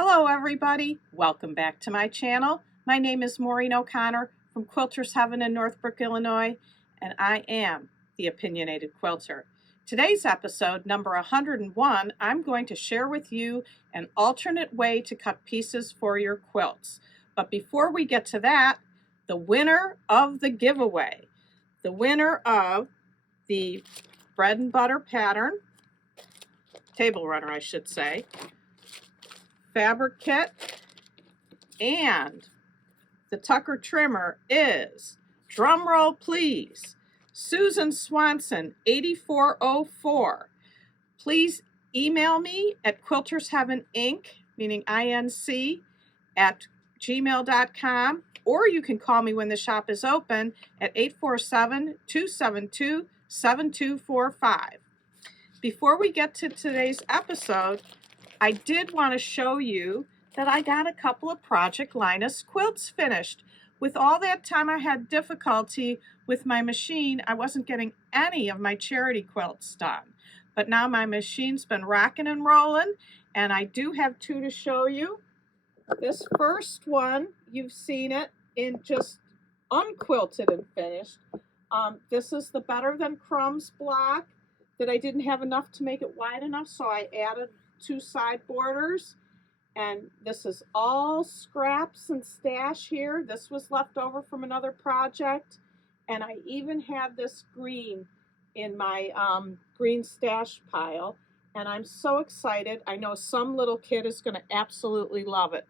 Hello everybody, welcome back to my channel. My name is Maureen O'Connor from Quilters Heaven in Northbrook, Illinois, and I am the Opinionated Quilter. Today's episode, number 101, I'm going to share with you an alternate way to cut pieces for your quilts. But before we get to that, the winner of the giveaway, the winner of the bread and butter pattern, table runner I should say, fabric kit, and the Tucker trimmer is, drum roll please, Susan Swanson 8404. Please email me at quiltersheaveninc, meaning INC, at gmail.com, or you can call me when the shop is open at 847-272-7245. Before we get to today's episode, I did want to show you that I got a couple of Project Linus quilts finished. With all that time I had difficulty with my machine, I wasn't getting any of my charity quilts done. But now my machine's been rocking and rolling, and I do have two to show you. This first one, you've seen it in just unquilted and finished. This is the Better Than Crumbs block that I didn't have enough to make it wide enough, so I added 2 side borders. And this is all scraps and stash here. This was left over from another project. And I even had this green in my green stash pile. And I'm so excited. I know some little kid is going to absolutely love it.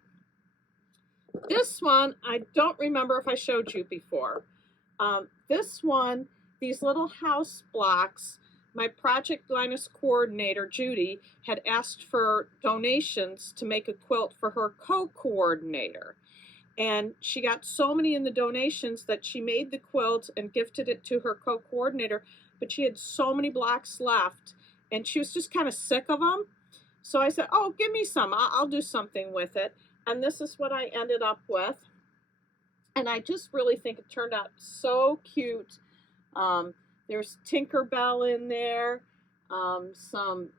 This one, I don't remember if I showed you before. This one, these little house blocks, my Project Linus coordinator, Judy, had asked for donations to make a quilt for her co-coordinator. And she got so many in the donations that she made the quilt and gifted it to her co-coordinator, but she had so many blocks left, and she was just kind of sick of them. So I said, oh, give me some. I'll do something with it. And this is what I ended up with. And I just really think it turned out so cute. There's Tinkerbell in there, some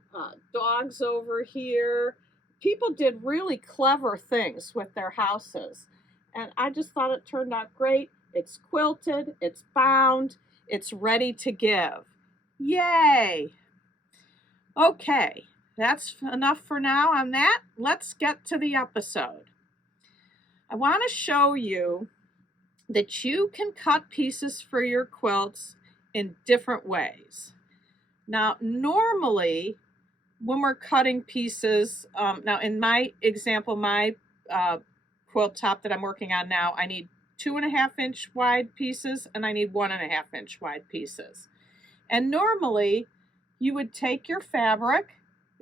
dogs over here. People did really clever things with their houses. And I just thought it turned out great. It's quilted, it's bound, it's ready to give. Yay! Okay, that's enough for now on that. Let's get to the episode. I want to show you that you can cut pieces for your quilts in different ways. Now, normally, when we're cutting pieces, now in my example, my quilt top that I'm working on now, I need 2.5-inch wide pieces and I need 1.5-inch wide pieces. And normally, you would take your fabric,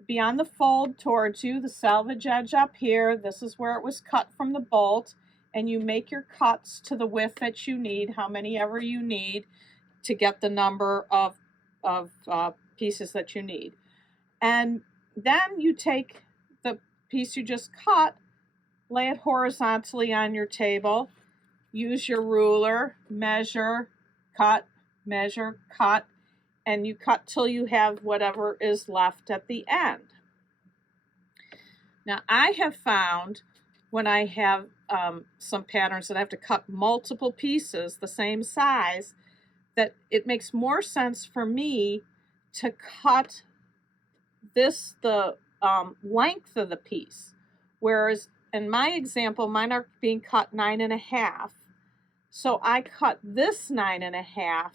be on the fold towards you, the selvage edge up here, this is where it was cut from the bolt, and you make your cuts to the width that you need, how many ever you need, to get the number of pieces that you need. And then you take the piece you just cut, lay it horizontally on your table, use your ruler, measure, cut, and you cut till you have whatever is left at the end. Now I have found when I have some patterns that I have to cut multiple pieces the same size, that it makes more sense for me to cut the length of the piece. Whereas in my example, mine are being cut 9.5. So I cut this 9.5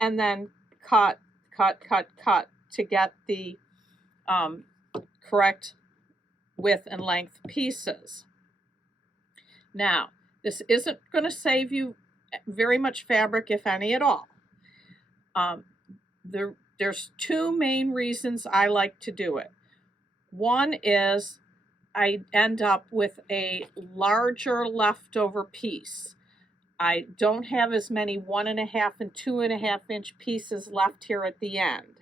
and then cut to get the correct width and length pieces. Now, this isn't going to save you very much fabric, if any at all. There's 2 main reasons I like to do it. One is I end up with a larger leftover piece. I don't have as many 1.5 and 2.5-inch pieces left here at the end.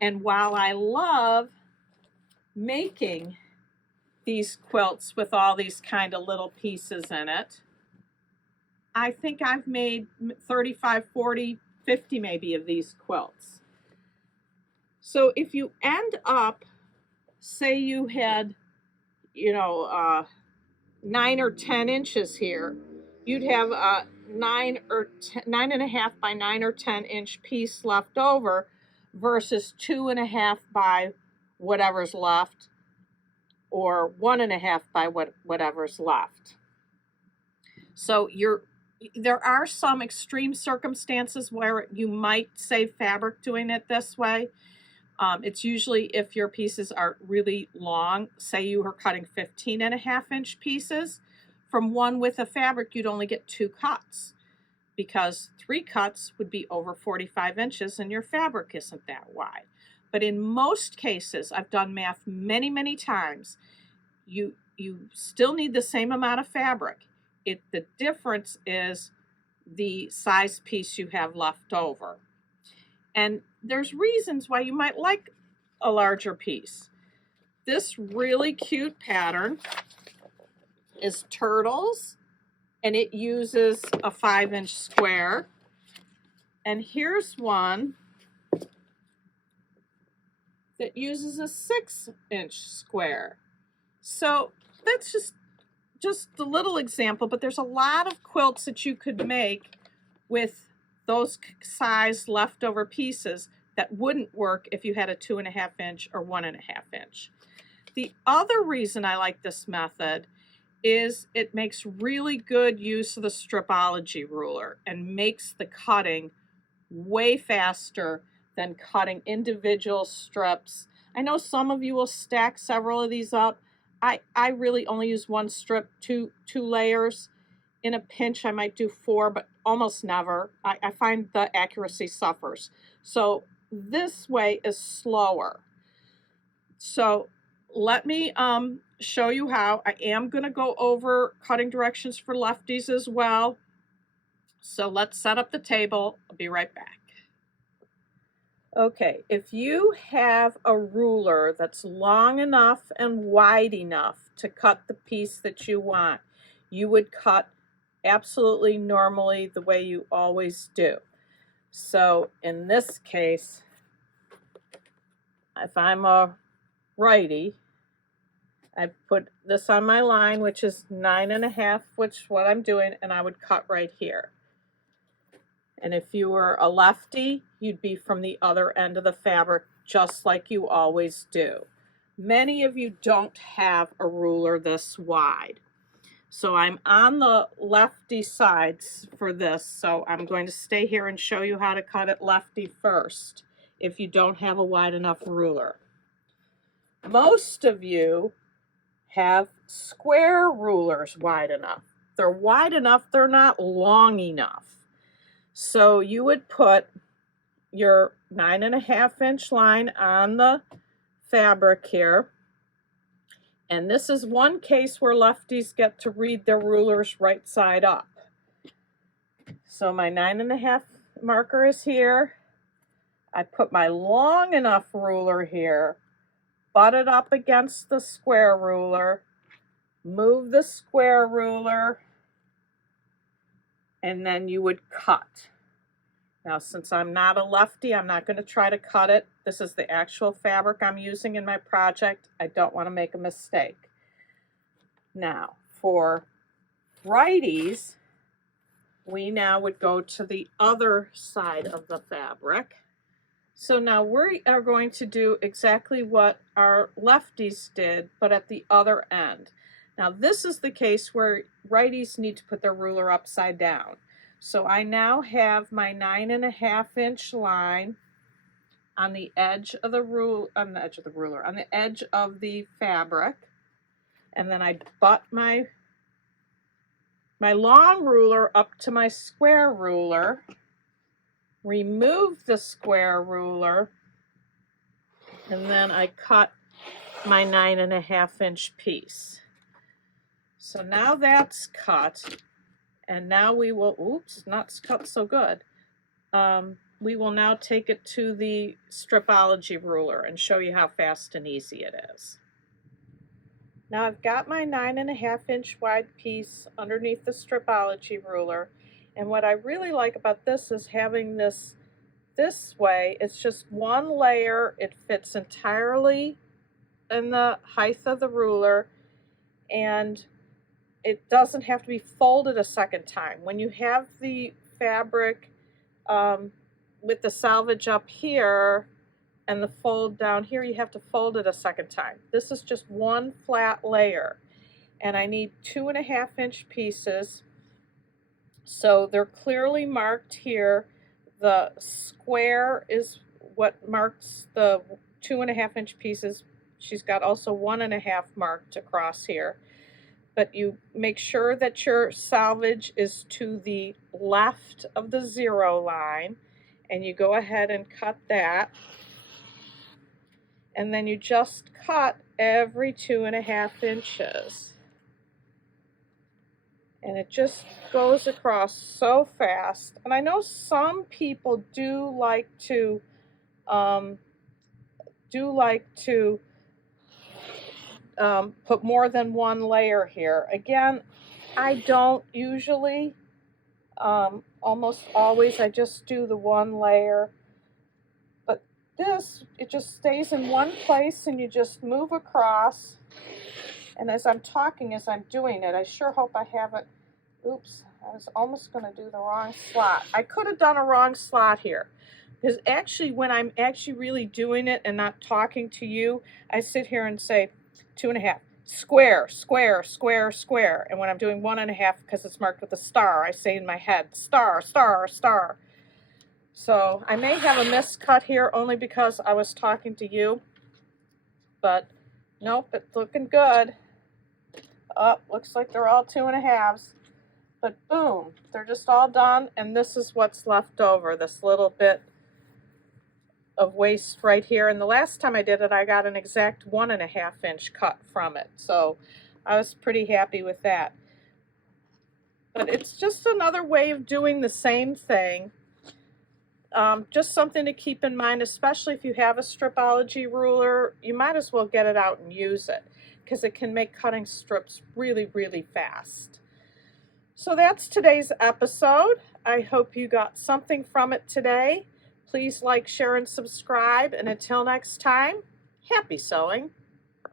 And while I love making these quilts with all these kind of little pieces in it, I think I've made 35, 40, 50 maybe of these quilts. So if you end up, say you had 9 or 10 inches here, you'd have a 9.5 by 9 or 10 inch piece left over versus 2.5 by whatever's left, or 1.5 by whatever's left. So there are some extreme circumstances where you might save fabric doing it this way. It's usually if your pieces are really long. Say you were cutting 15.5 inch pieces. From one width of fabric, you'd only get 2 cuts, because 3 cuts would be over 45 inches and your fabric isn't that wide. But in most cases, I've done math many, many times, you still need the same amount of fabric. The difference is the size piece you have left over. And there's reasons why you might like a larger piece. This really cute pattern is turtles, and it uses a 5-inch square. And here's one that uses a 6-inch square. So that's just a little example, but there's a lot of quilts that you could make with those size leftover pieces that wouldn't work if you had a 2.5 inch or 1.5 inch. The other reason I like this method is it makes really good use of the stripology ruler and makes the cutting way faster than cutting individual strips. I know some of you will stack several of these up. I really only use one strip, two layers. In a pinch, I might do 4, but almost never. I find the accuracy suffers. So this way is slower. So let me show you how. I am going to go over cutting directions for lefties as well. So let's set up the table. I'll be right back. Okay, if you have a ruler that's long enough and wide enough to cut the piece that you want, you would cut absolutely normally the way you always do. So in this case, if I'm a righty, I put this on my line, which is 9.5, which is what I'm doing, and I would cut right here. And if you were a lefty, you'd be from the other end of the fabric, just like you always do. Many of you don't have a ruler this wide. So I'm on the lefty sides for this, so I'm going to stay here and show you how to cut it lefty first, if you don't have a wide enough ruler. Most of you have square rulers wide enough. They're wide enough, they're not long enough. So you would put your 9.5 inch line on the fabric here. And this is one case where lefties get to read their rulers right side up. So my 9.5 marker is here. I put my long enough ruler here, butt it up against the square ruler, move the square ruler, and then you would cut. Now, since I'm not a lefty, I'm not going to try to cut it. This is the actual fabric I'm using in my project. I don't want to make a mistake. Now, for righties, we now would go to the other side of the fabric. So now we are going to do exactly what our lefties did, but at the other end. Now, this is the case where righties need to put their ruler upside down. So I now have my 9.5 inch line on the edge of the ruler, on the edge of the fabric, and then I butt my long ruler up to my square ruler, remove the square ruler, and then I cut my 9.5 inch piece. So now that's cut. And now we will, oops, not cut so good. We will now take it to the stripology ruler and show you how fast and easy it is. Now I've got my 9.5 inch wide piece underneath the stripology ruler. And what I really like about this is having this way. It's just one layer. It fits entirely in the height of the ruler. and it doesn't have to be folded a second time. When you have the fabric with the selvage up here and the fold down here, you have to fold it a second time. This is just one flat layer, and I need 2.5-inch pieces. So they're clearly marked here. The square is what marks the 2.5-inch pieces. She's got also 1.5 marked across here. But you make sure that your selvage is to the left of the 0 line, and you go ahead and cut that. And then you just cut every 2.5 inches. And it just goes across so fast. And I know some people do like to put more than one layer here. Again, I don't usually. Almost always I just do the one layer. But this, it just stays in one place, and you just move across. And as I'm talking, as I'm doing it, I sure hope I have it. Oops, I was almost going to do the wrong slot. I could have done a wrong slot here. Because actually, when I'm actually really doing it and not talking to you, I sit here and say 2.5, square, square, square, square. And when I'm doing 1.5, because it's marked with a star, I say in my head, star, star, star. So I may have a miscut here only because I was talking to you. But nope, it's looking good. Oh, looks like they're all 2.5s. But boom, they're just all done, and this is what's left over, this little bit of waste right here. And the last time I did it, I got an exact 1.5-inch cut from it. So I was pretty happy with that. But it's just another way of doing the same thing. Just something to keep in mind, especially if you have a stripology ruler, you might as well get it out and use it, because it can make cutting strips really, really fast. So that's today's episode. I hope you got something from it today. Please like, share, and subscribe. And until next time, happy sewing.